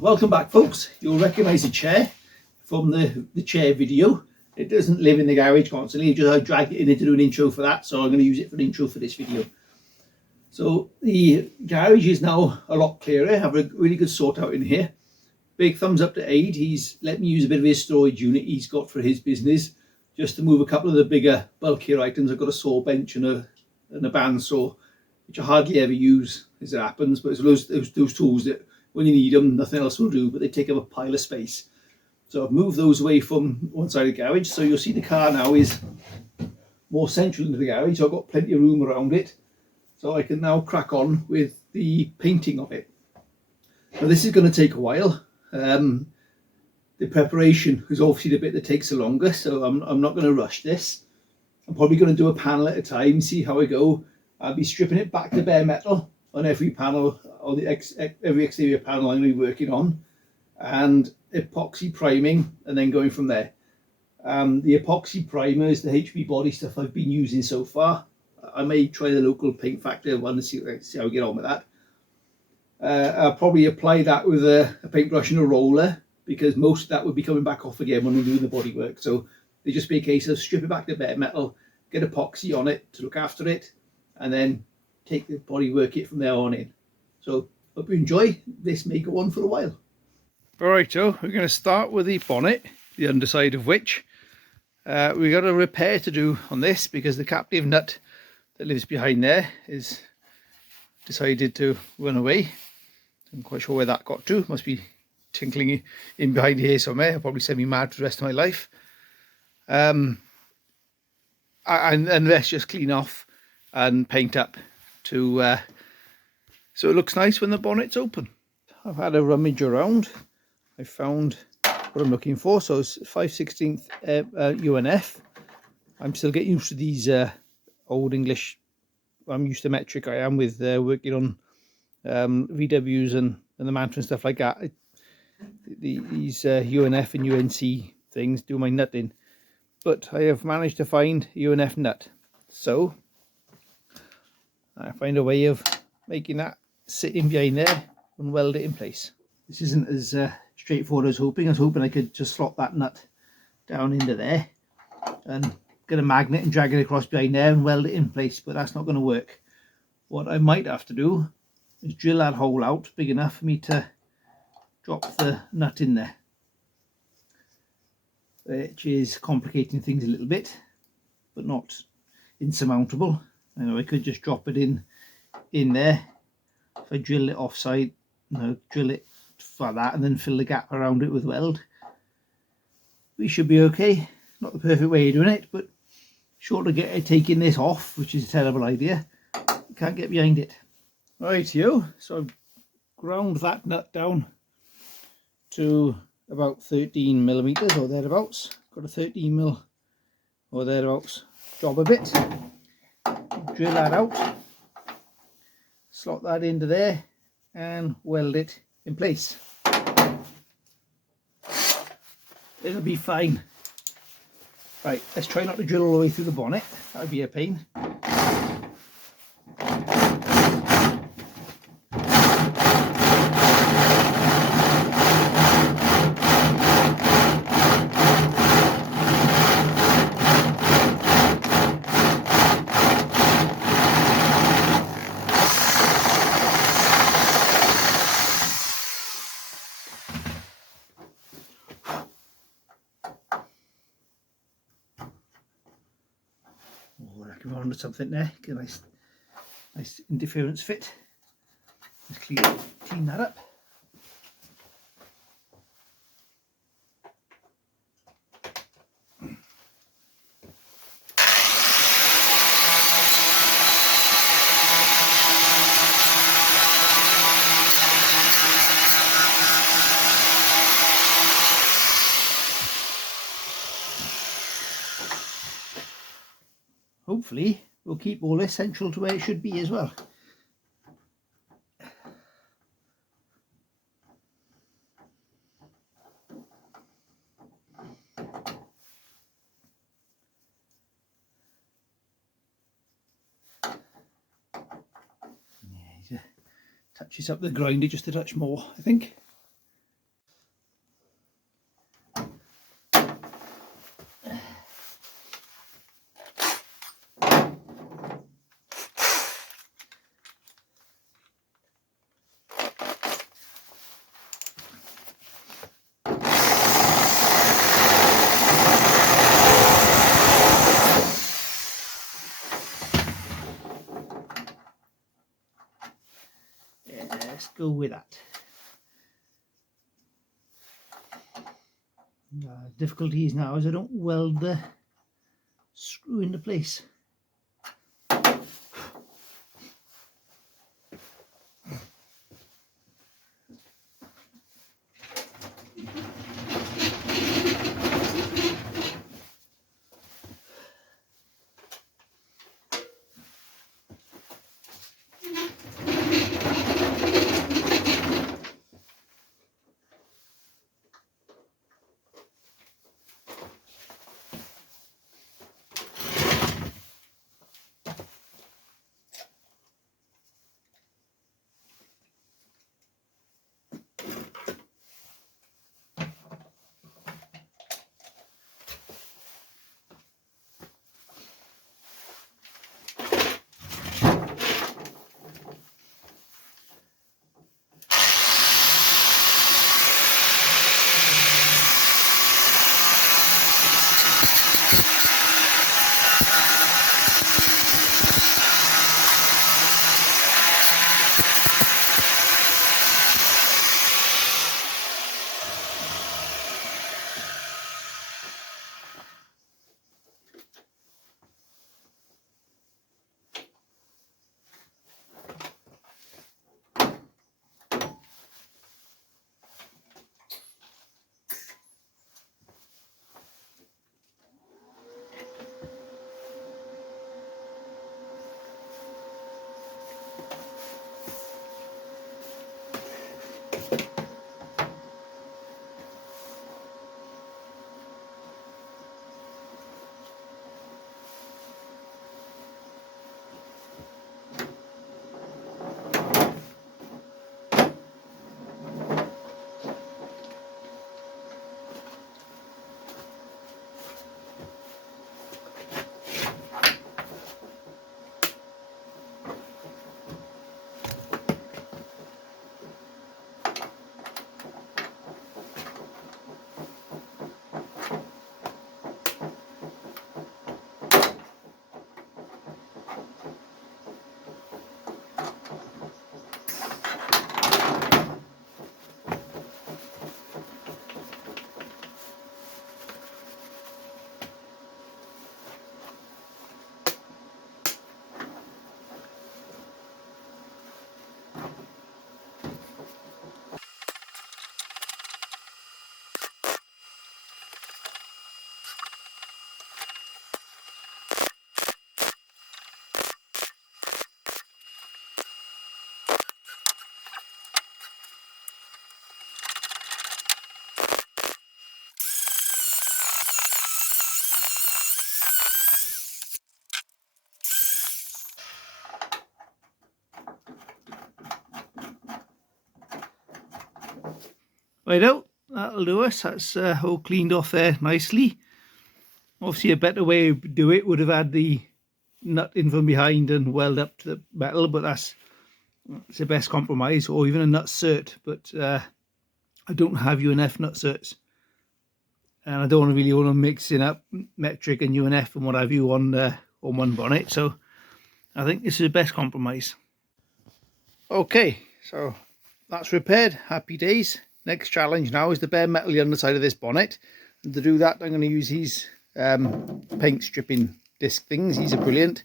Welcome back, folks. You'll recognise the chair from the chair video. It doesn't live in the garage constantly, I dragged it in to do an intro for that, so I'm going to use it for an intro for this video. So the garage is now a lot clearer. I have a really good sort out in here. Big thumbs up to Aid. He's let me use a bit of his storage unit he's got for his business, just to move a couple of the bigger, bulkier items. I've got a saw bench and a bandsaw, which I hardly ever use as it happens, but it's those tools that when you need them, nothing else will do, but they take up a pile of space. So I've moved those away from one side of the garage. So you'll see the car now is more central into the garage. So I've got plenty of room around it. So I can now crack on with the painting of it. Now this is going to take a while. The preparation is obviously the bit that takes the longest, so I'm not going to rush this. I'm probably going to do a panel at a time, see how I go. I'll be stripping it back to bare metal on every panel, on every exterior panel I'm going to be working on, and epoxy priming, and then going from there. The epoxy primer is the HB body stuff I've been using so far. I may try the local paint factory one to see how we get on with that. I'll probably apply that with a paintbrush and a roller, because most of that would be coming back off again when I'm doing the body work. So it just be a case of strip it back to bare metal, get epoxy on it to look after it, and then take the body work it from there on in. So hope you enjoy. This may go on for a while. Alright, so we're going to start with the bonnet, the underside of which we've got a repair to do on this, because the captive nut that lives behind there is decided to run away. I'm quite sure where that got to. Must be tinkling in behind here somewhere. It'll probably send me mad for the rest of my life. And let's just clean off and paint up to so it looks nice when the bonnet's open. I've had a rummage around. I found what I'm looking for. So it's 5/16 UNF. I'm still getting used to these old English. I'm used to metric. I am with working on VWs and the mantra and stuff like that. These UNF and UNC things do my nutting, but I have managed to find UNF nut. So I find a way of making that sit in behind there and weld it in place. This isn't as straightforward as hoping. I was hoping I could just slot that nut down into there and get a magnet and drag it across behind there and weld it in place, but that's not going to work. What I might have to do is drill that hole out big enough for me to drop the nut in there, which is complicating things a little bit, but not insurmountable. I know I could just drop it in there. If I drill it offside, drill it for that and then fill the gap around it with weld, we should be okay. Not the perfect way of doing it, but short of taking this off, which is a terrible idea. Can't get behind it. Right, so I've ground that nut down to about 13 millimeters or thereabouts. Got a 13 mil or thereabouts job of it. Drill that out, slot that into there and weld it in place. It'll be fine. Right, let's try not to drill all the way through the bonnet. That would be a pain. We're on to something there. Get a nice interference fit. Let's clean that up. Hopefully we'll keep all this central to where it should be as well. touches up the grinder just a touch more, I think. go with that. Difficulty is now is I don't weld the screw into place. Righto, that'll do us. That's all cleaned off there nicely. Obviously a better way to do it would have had the nut in from behind and weld up to the metal, but that's the best compromise, or even a nut cert, but I don't have UNF nut certs, and I don't really want to mixing up metric and UNF and what have you on one bonnet, so I think this is the best compromise. Okay, so that's repaired. Happy days. Next challenge now is to bare metal the underside of this bonnet, and to do that I'm going to use these paint stripping disc things. These are brilliant.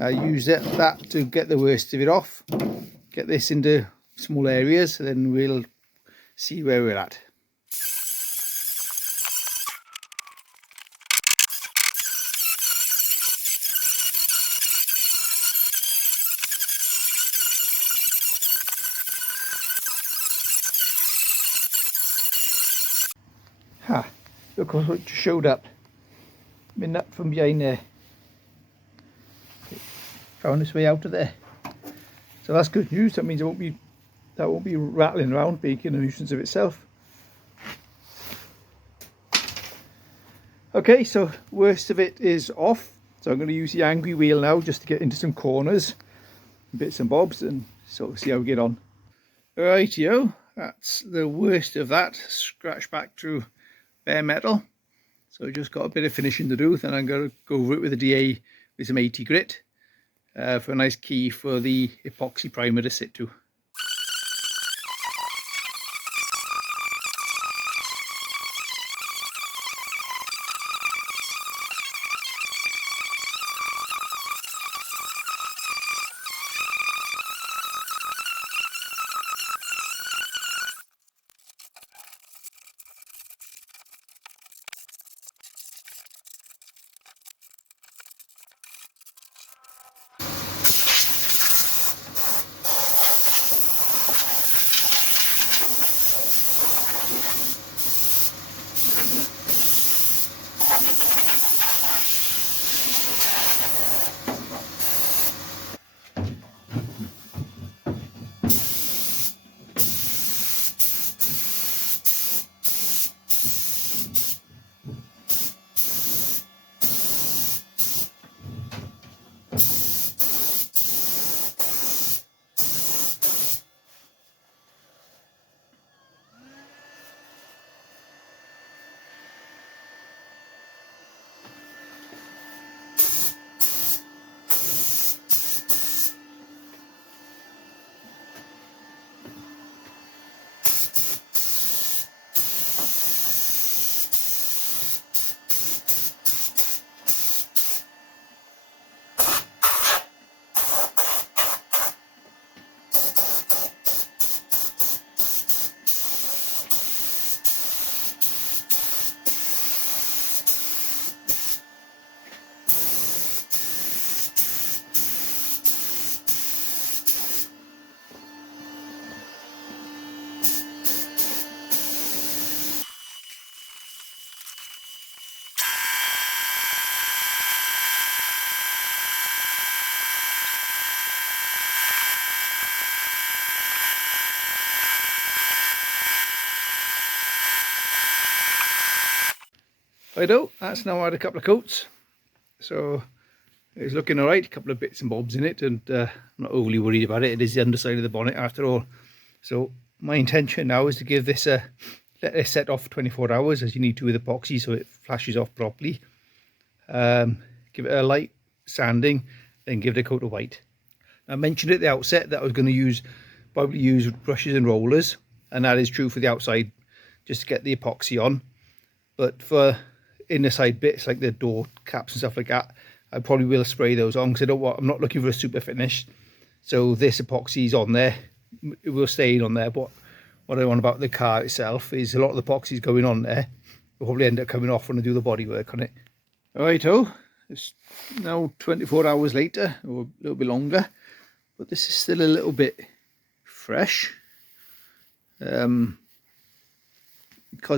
Use that to get the worst of it off, get this into small areas, and then we'll see where we're at. Ha! Look what just showed up. My nut from behind there. Found its way out of there. So that's good news. That means that won't be rattling around, making a nuisance of itself. Okay, so worst of it is off. So I'm going to use the angry wheel now just to get into some corners, bits and bobs, and sort of see how we get on. Rightio, that's the worst of that. Scratch back through bare metal. So just got a bit of finishing to do. Then I'm going to go over it with a DA with some 80 grit for a nice key for the epoxy primer to sit to. Righto, that's now had a couple of coats, so it's looking alright. A couple of bits and bobs in it, and I'm not overly worried about it. It is the underside of the bonnet after all. So my intention now is to give this let it set off for 24 hours as you need to with epoxy, so it flashes off properly. Give it a light sanding, then give it a coat of white. I mentioned at the outset that I was going to probably use brushes and rollers, and that is true for the outside, just to get the epoxy on. But for inner side bits like the door caps and stuff like that, I probably will spray those on, because I'm not looking for a super finish. So this epoxy is on there, it will stay on there. But what I want about the car itself is a lot of the epoxy is going on there. Will probably end up coming off when I do the body work on it. Righto, it's now 24 hours later, or a little bit longer, but this is still a little bit fresh, because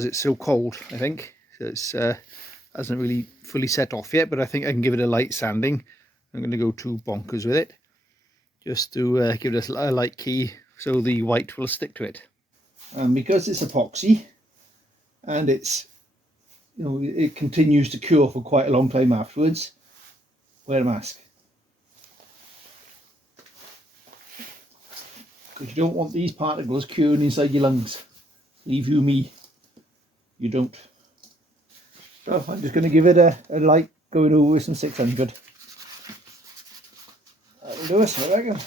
it's so cold, I think. So it's hasn't really fully set off yet, but I think I can give it a light sanding. I'm going to go too bonkers with it, just to give it a light key so the white will stick to it. And because it's epoxy and it's, you know, it continues to cure for quite a long time afterwards, wear a mask, because you don't want these particles curing inside your lungs. Leave you me, you don't. So I'm just going to give it a light going over with some 600. That'll do us, I reckon.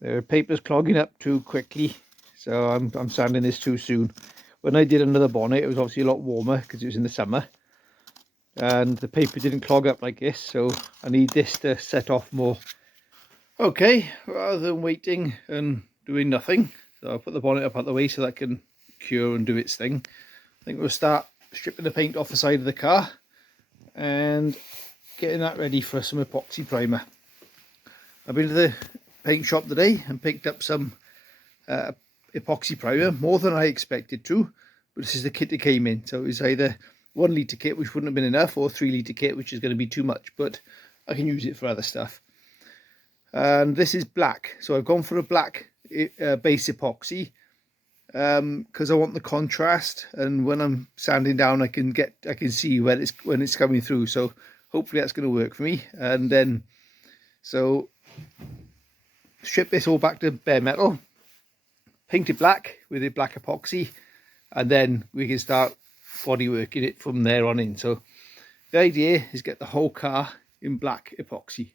The paper's clogging up too quickly, so I'm sanding this too soon. When I did another bonnet, it was obviously a lot warmer because it was in the summer, and the paper didn't clog up like this, so I need this to set off more. Okay, rather than waiting and doing nothing, so I'll put the bonnet up out the way so that can cure and do its thing. I think we'll start stripping the paint off the side of the car and getting that ready for some epoxy primer. I've been to the paint shop today and picked up some epoxy primer, more than I expected to, but this is the kit that came in. So it's either 1 litre kit, which wouldn't have been enough, or 3 litre kit, which is going to be too much, but I can use it for other stuff. And this is black, so I've gone for a black base epoxy because I want the contrast, and when I'm sanding down I can see when it's coming through, so hopefully that's going to work for me. And then so strip this all back to bare metal, paint it black with a black epoxy, and then we can start body working it from there on in. So the idea is get the whole car in black epoxy.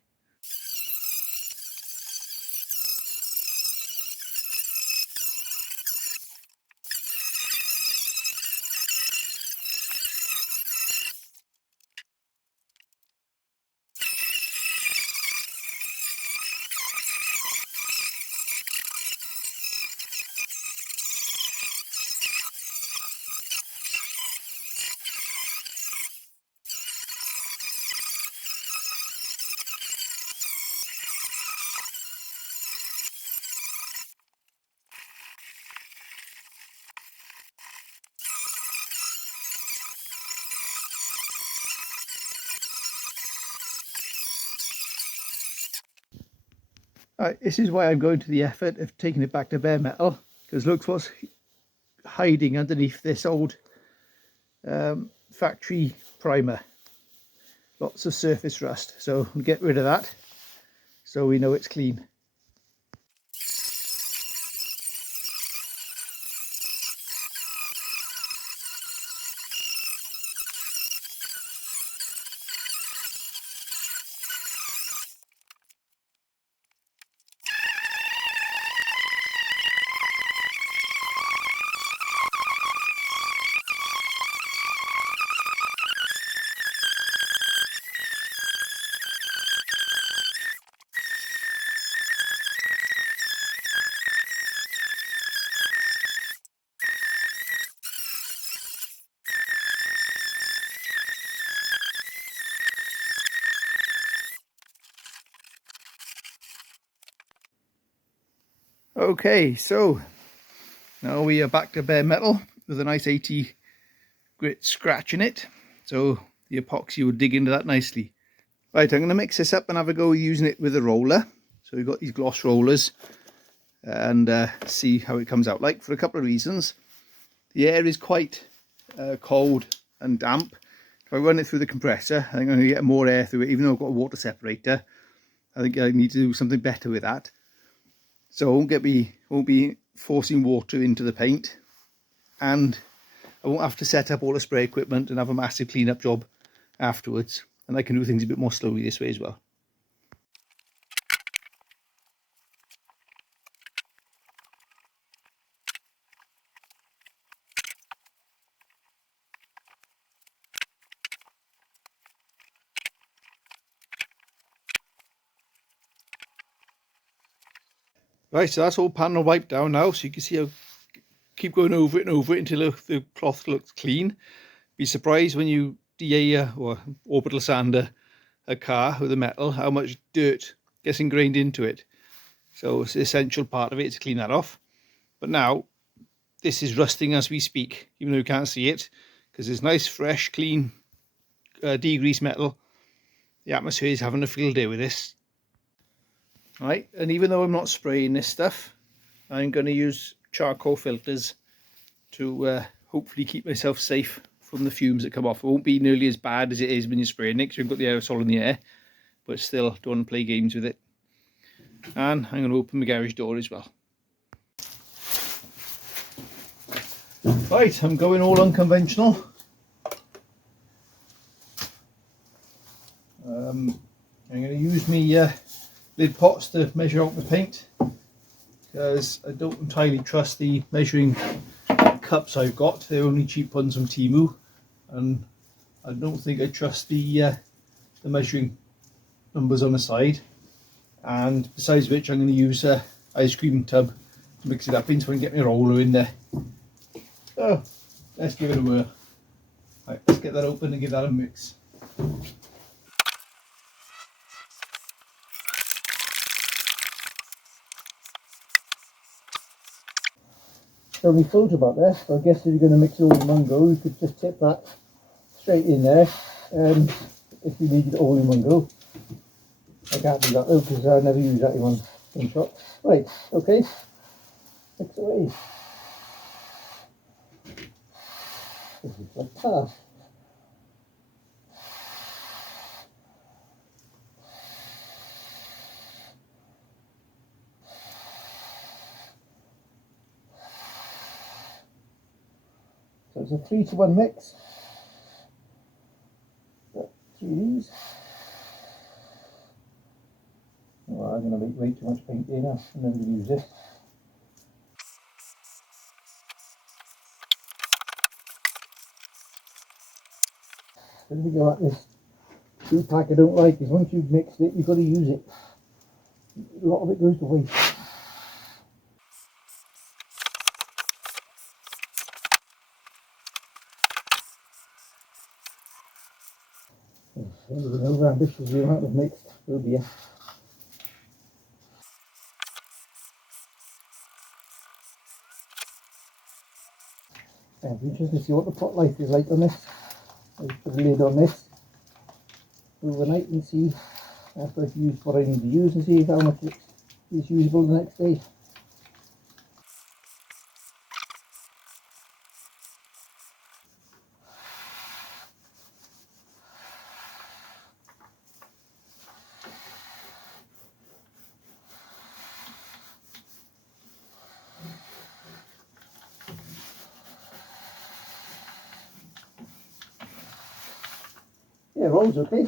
This is why I'm going to the effort of taking it back to bare metal, because look what's hiding underneath this old factory primer. Lots of surface rust, so we'll get rid of that so we know it's clean. Okay, so now we are back to bare metal with a nice 80 grit scratch in it, so the epoxy will dig into that nicely. Right, I'm going to mix this up and have a go using it with a roller. So we've got these gloss rollers and see how it comes out like, for a couple of reasons. The air is quite cold and damp. If I run it through the compressor, I think I'm going to get more air through it, even though I've got a water separator. I think I need to do something better with that. So I won't be forcing water into the paint, and I won't have to set up all the spray equipment and have a massive clean-up job afterwards. And I can do things a bit more slowly this way as well. Right, so that's all panel wiped down now, so you can see I'll keep going over it and over it until the cloth looks clean. Be surprised when you de or orbital sander a car with a metal, how much dirt gets ingrained into it. So it's an essential part of it to clean that off. But now this is rusting as we speak, even though you can't see it, because it's nice, fresh, clean, degreased metal. The atmosphere is having a field day with this. Right, and even though I'm not spraying this stuff, I'm going to use charcoal filters to hopefully keep myself safe from the fumes that come off. It won't be nearly as bad as it is when you're spraying it, because you've got the aerosol in the air, but still don't want to play games with it. And I'm going to open my garage door as well. Right, I'm going all unconventional. I'm going to use my lid pots to measure out the paint, because I don't entirely trust the measuring cups I've got. They're only cheap ones from Temu, and I don't think I trust the measuring numbers on the side. And besides which, I'm going to use an ice cream tub to mix it up in, so I can get my roller in there. So let's give it a whirl. Right, let's get that open and give that a mix. So we thought about this, so I guess if you're going to mix it all in one go, you could just tip that straight in there, if you need it all in one go. I can't do that though, because I never use that in one shot. Right, okay, mix away. This is fantastic. So it's a 3-to-1 mix. Got 3 of these. Oh, I'm going to make way too much paint here now. I'm never going to use this. The thing about this 2-pack I don't like is once you've mixed it, you've got to use it. A lot of it goes to waste. An over ambitious the amount of mixed will be. It's interesting to see what the pot life is like on this. I'll put the lid on this overnight and see after I've used what I need to use, and see how much it's usable the next day. Yeah, rolls okay.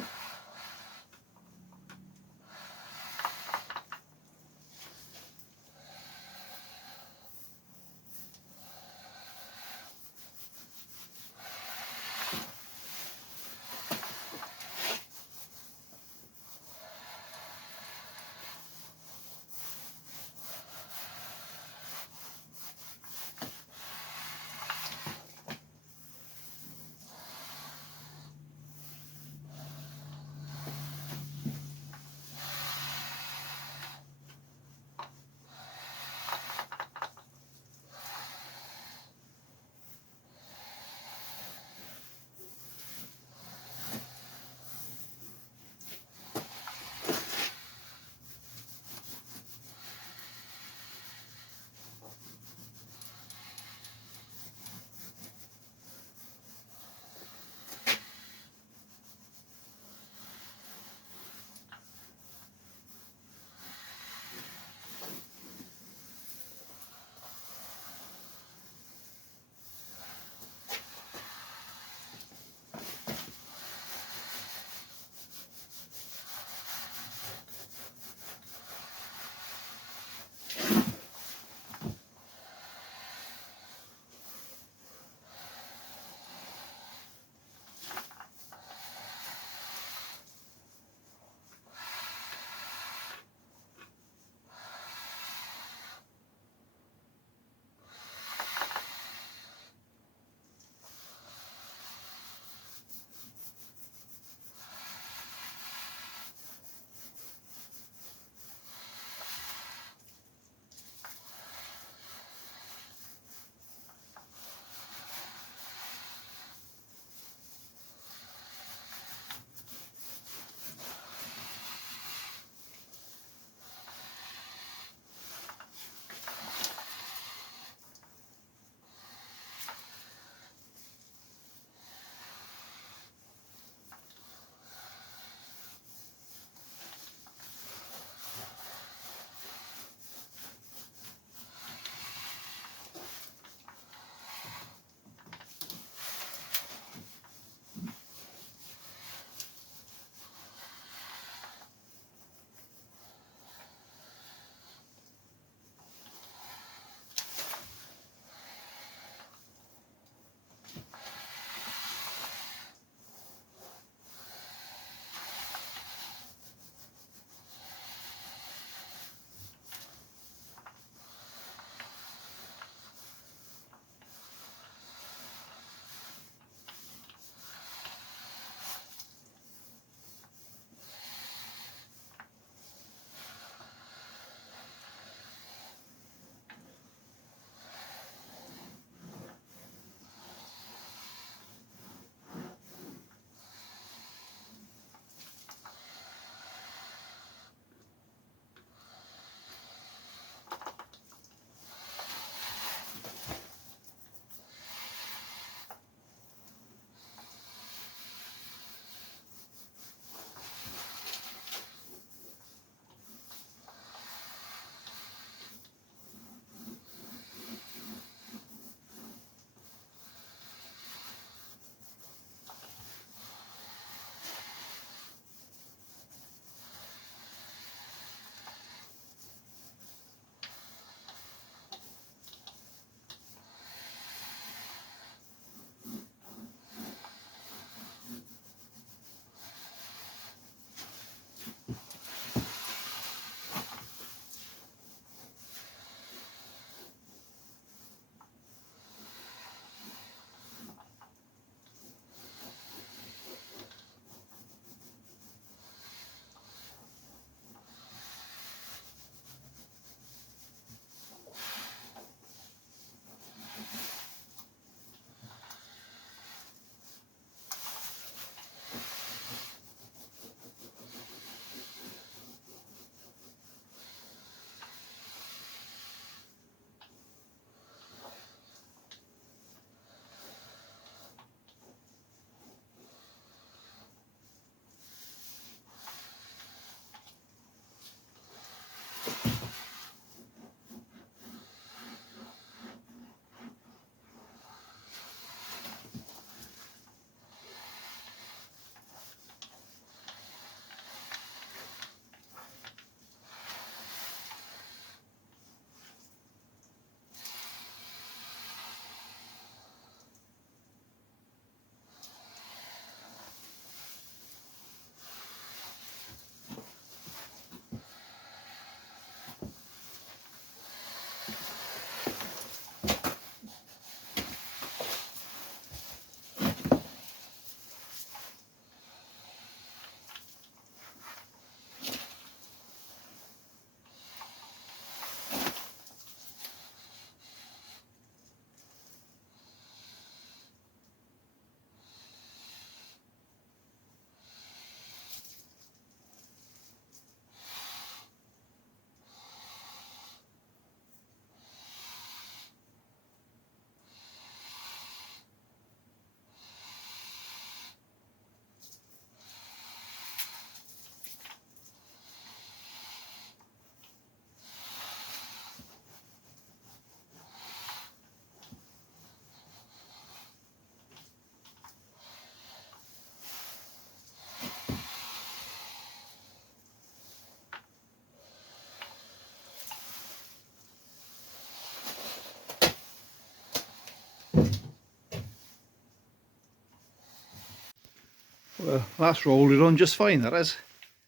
Well, that's rolled it on just fine, that is.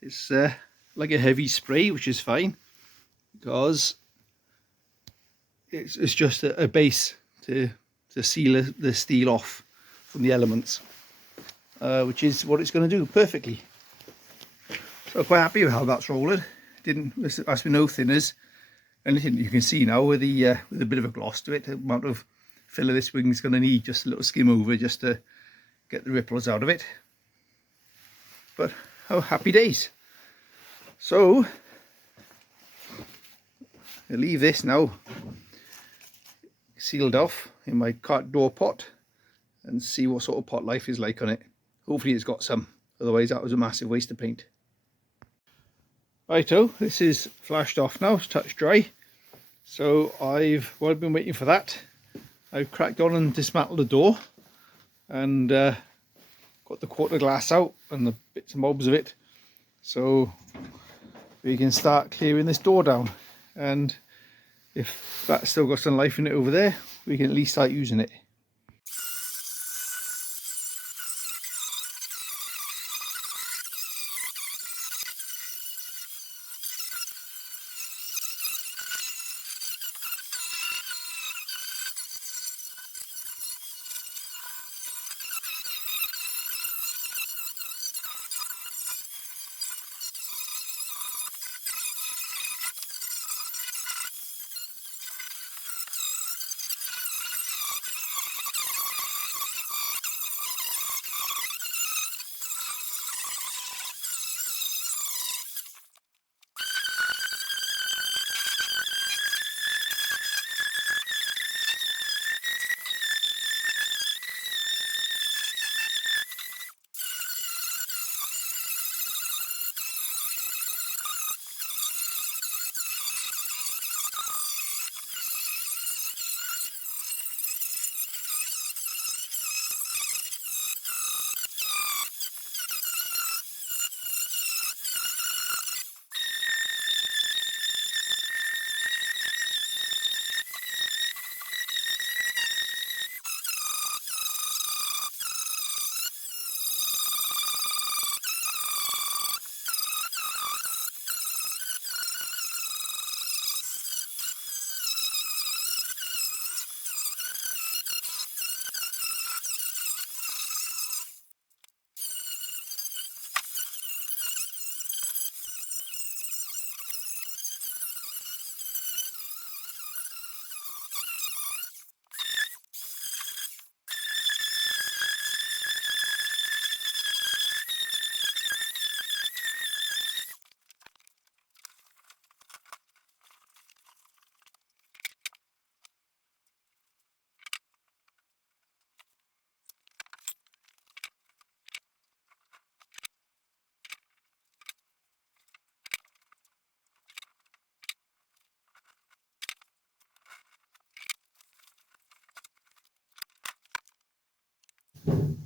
It's like a heavy spray, which is fine, because it's just a base to seal the steel off from the elements, which is what it's going to do perfectly. So quite happy with how that's rolled. That's with no thinners. Anything you can see now with a bit of a gloss to it, the amount of filler this wing is going to need, just a little skim over just to get the ripples out of it. But oh, happy days. So I'll leave this now sealed off in my cart door pot and see what sort of pot life is like on it. Hopefully it's got some, otherwise that was a massive waste of paint. Righto, this is flashed off now, it's touch dry. So while I've been waiting for that, I've cracked on and dismantled the door and got the quarter glass out and the bits and bobs of it, so we can start clearing this door down. And if that's still got some life in it over there, we can at least start using it.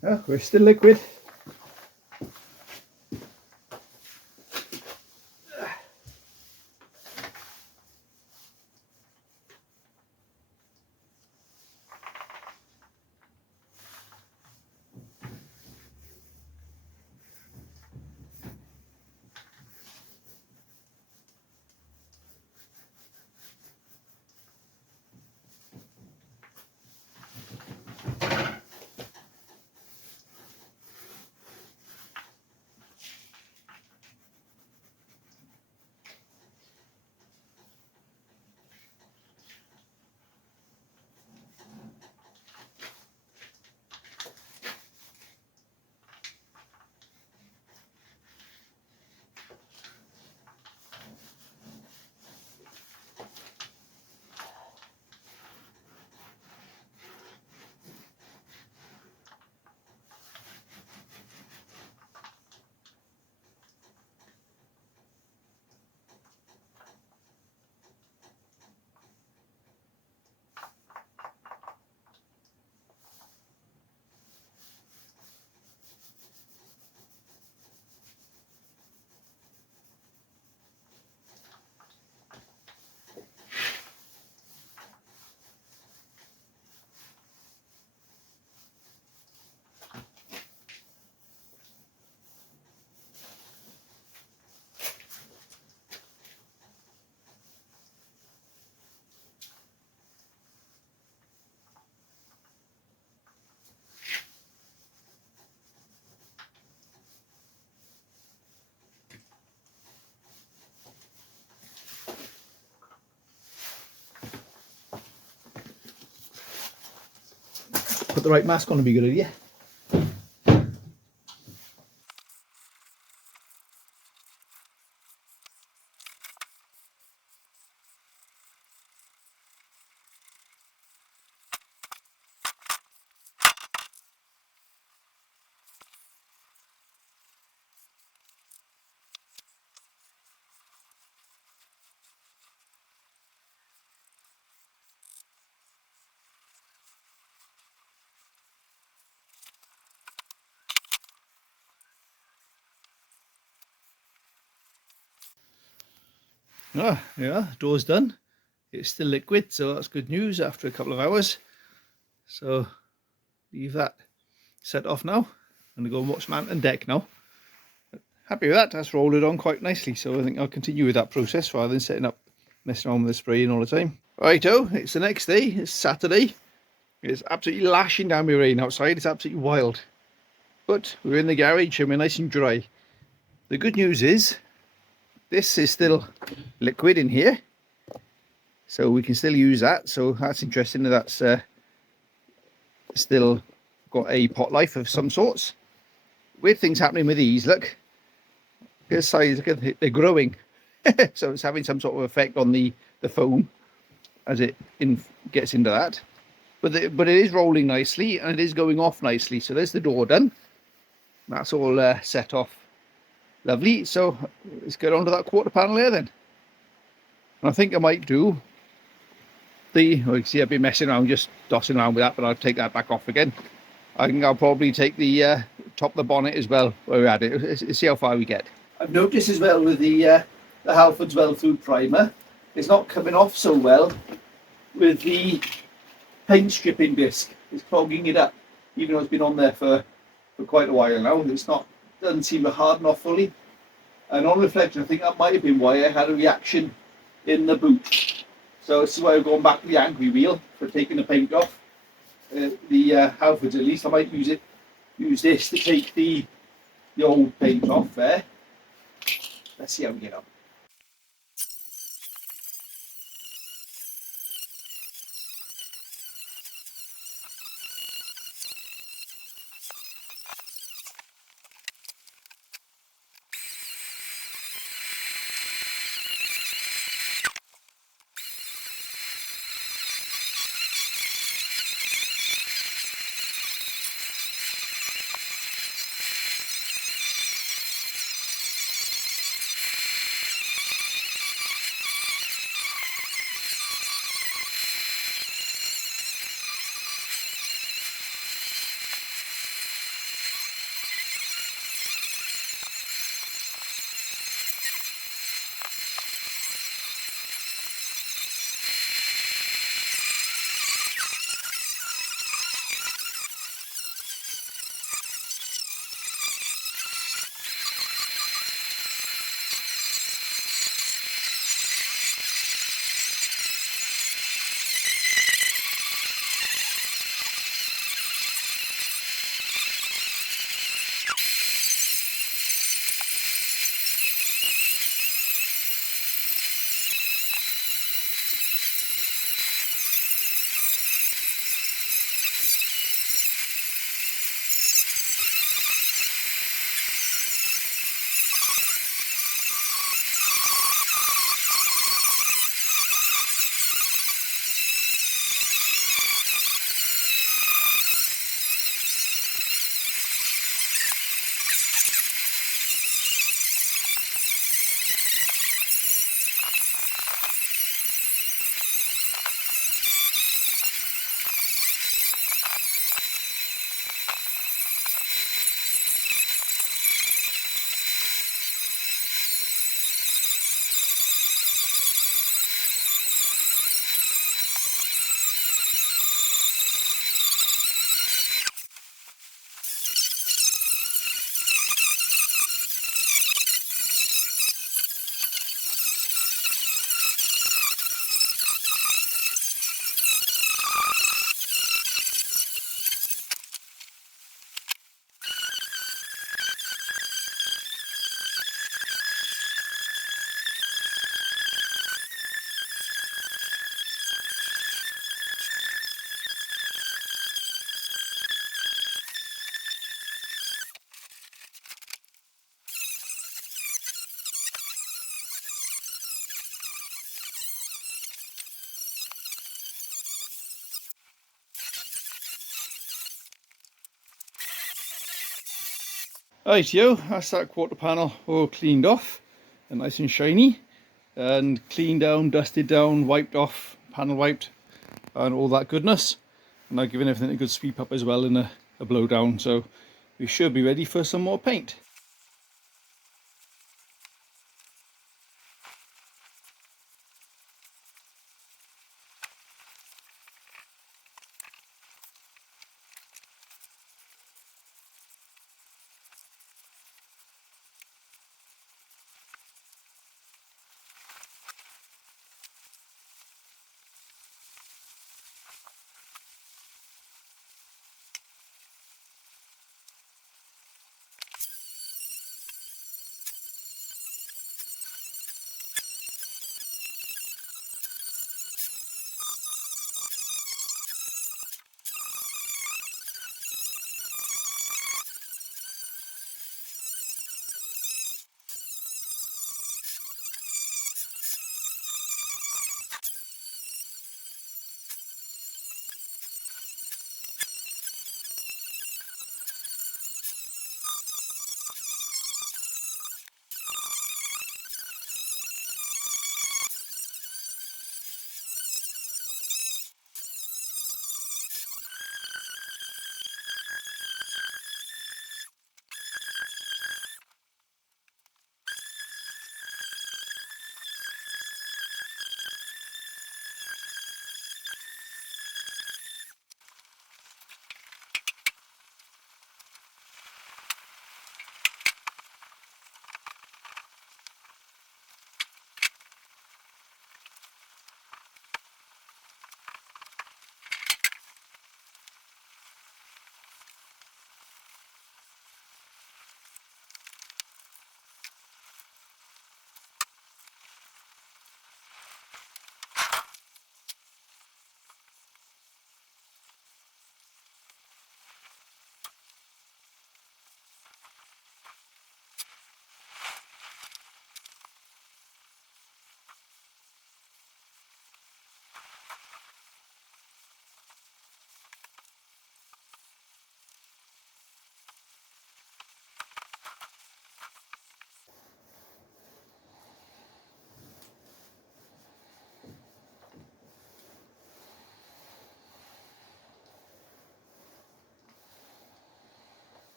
Oh, we're still liquid. put the right mask on would be a good idea. Ah, yeah, door's done. It's still liquid, so that's good news after a couple of hours. So leave that set off now. I'm going to go and watch Mountain Deck now. Happy with that. That's rolled it on quite nicely, so I think I'll continue with that process rather than setting up, messing around with the spraying all the time. Righto, it's the next day. It's Saturday. It's absolutely lashing down with rain outside. It's absolutely wild. But we're in the garage and we're nice and dry. The good news is this is still liquid in here, so we can still use that. So that's interesting. That's still got a pot life of some sorts. Weird things happening with these. Look, the size. Look at, they're growing. So it's having some sort of effect on the foam as it gets into that. But it is rolling nicely and it is going off nicely. So there's the door done. That's all set off. Lovely. So let's get on to that quarter panel there then. And I think I might do well, you see I've been messing around, just dossing around with that, but I'll take that back off again. I think I'll probably take the top of the bonnet as well where we're at it. Let's see how far we get. I've noticed as well with the Halford's Well Food Primer, it's not coming off so well with the paint stripping disc. It's clogging it up, even though it's been on there for quite a while now. Doesn't seem to harden off fully. And on reflection, I think that might have been why I had a reaction in the boot. So this is why I've gone back to the angry wheel for taking the paint off. The Halfords at least, I might use this to take the old paint off there. Let's see how we get on. Right, yo, that's that quarter panel all cleaned off and nice and shiny, and cleaned down, dusted down, wiped off, panel wiped, and all that goodness. And I've given everything a good sweep up as well in a blow down, so we should be ready for some more paint.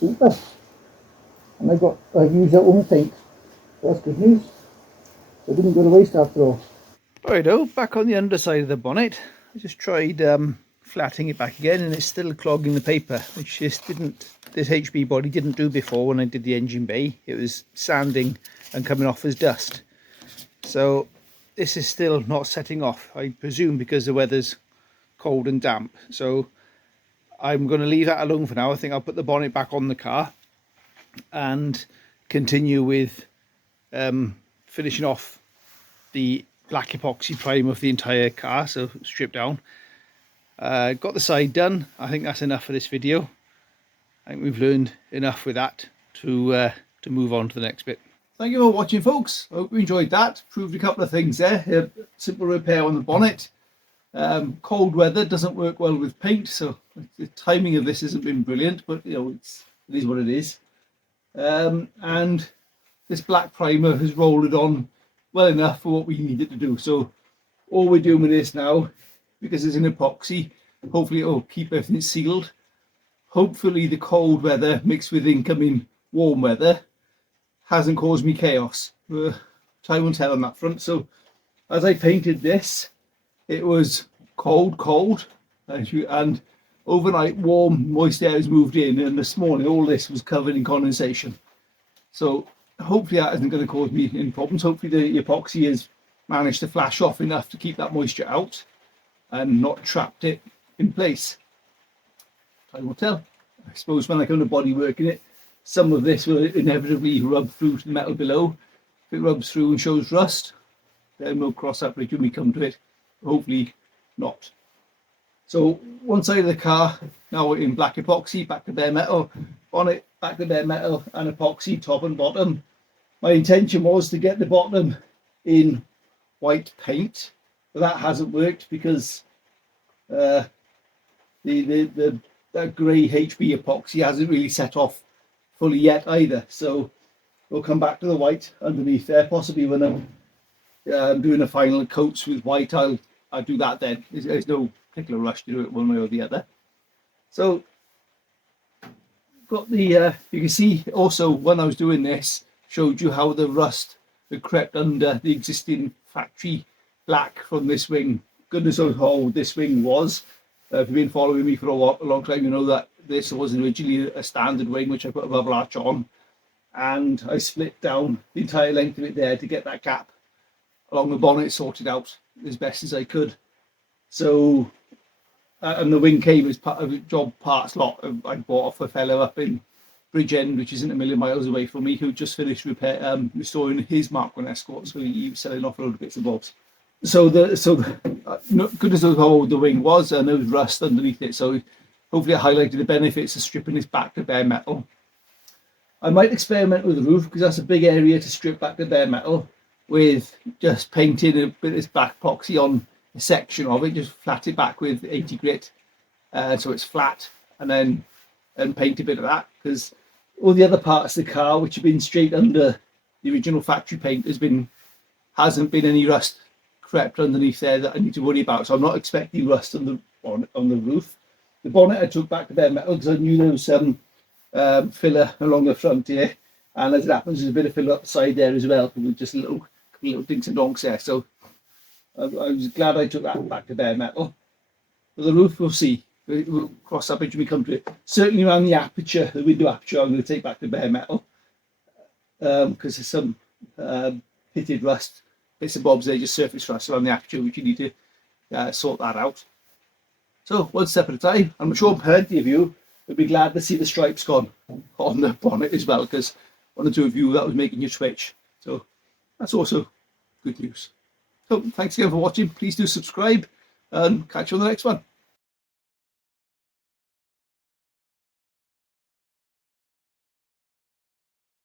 Super. And I've used that one paint. So that's good news. So it didn't go to waste after all. Righto, back on the underside of the bonnet. I just tried flattening it back again, and it's still clogging the paper, which this HB body didn't do before when I did the engine bay. It was sanding and coming off as dust. So this is still not setting off, I presume because the weather's cold and damp. So I'm going to leave that alone for now. I think I'll put the bonnet back on the car and continue with finishing off the black epoxy primer of the entire car, so stripped down. Got the side done. I think that's enough for this video. I think we've learned enough with that to move on to the next bit. Thank you for watching, folks. I hope you enjoyed that. Proved a couple of things there. Simple repair on the bonnet. Cold weather doesn't work well with paint, so the timing of this hasn't been brilliant, but you know, it is what it is. And this black primer has rolled it on well enough for what we needed to do. So all we're doing with this now, because it's an epoxy, hopefully it'll keep everything sealed. Hopefully the cold weather mixed with incoming warm weather hasn't caused me chaos. Time will tell on that front. So as I painted this, it was cold, and overnight warm, moist air has moved in, and this morning all this was covered in condensation. So hopefully that isn't going to cause me any problems. Hopefully the epoxy has managed to flash off enough to keep that moisture out and not trapped it in place. Time will tell. I suppose when I come to bodywork in it, some of this will inevitably rub through to the metal below. If it rubs through and shows rust, then we'll cross that bridge when we come to it. Hopefully not. So one side of the car now in black epoxy, back to bare metal, bonnet, back to bare metal, and epoxy top and bottom. My intention was to get the bottom in white paint, but that hasn't worked because the grey HB epoxy hasn't really set off fully yet either. So we'll come back to the white underneath there. Possibly when I'm doing the final coats with white, I'll do that then. There's no particular rush to do it one way or the other. So got the you can see also when I was doing this, showed you how the rust had crept under the existing factory black from this wing. Goodness knows how this wing was. If you've been following me for a long time, you know that this was originally a standard wing which I put a bubble arch on, and I split down the entire length of it there to get that gap along the bonnet sorted out as best as I could. So and the wing came as part of a job parts lot I bought off a fellow up in Bridgend, which isn't a million miles away from me, who just finished restoring his Mark 1 Escort, so he was selling off a load of bits and bobs. So goodness knows how old the wing was, and there was rust underneath it. So hopefully I highlighted the benefits of stripping this back to bare metal. I might experiment with the roof because that's a big area to strip back to bare metal, with just painting a bit of this black epoxy on a section of it, just flat it back with 80 grit, so it's flat, and paint a bit of that, because all the other parts of the car which have been straight under the original factory paint hasn't been any rust crept underneath there that I need to worry about. So I'm not expecting rust on the roof. The bonnet I took back to bare metal because I knew there was some filler along the front here, and as it happens there's a bit of filler up the side there as well, with just little dinks and donks there. So I was glad I took that back to bare metal. But the roof, we'll see. We'll cross that bridge when we come to it. Certainly around the aperture, the window aperture, I'm going to take back to bare metal because there's some pitted rust, bits and bobs there, just surface rust around the aperture, which you need to sort that out. So one step at a time. I'm sure plenty of you would be glad to see the stripes gone on the bonnet as well, because one or two of you that was making you twitch. So that's also good news. So thanks again for watching. Please do subscribe and catch you on the next one.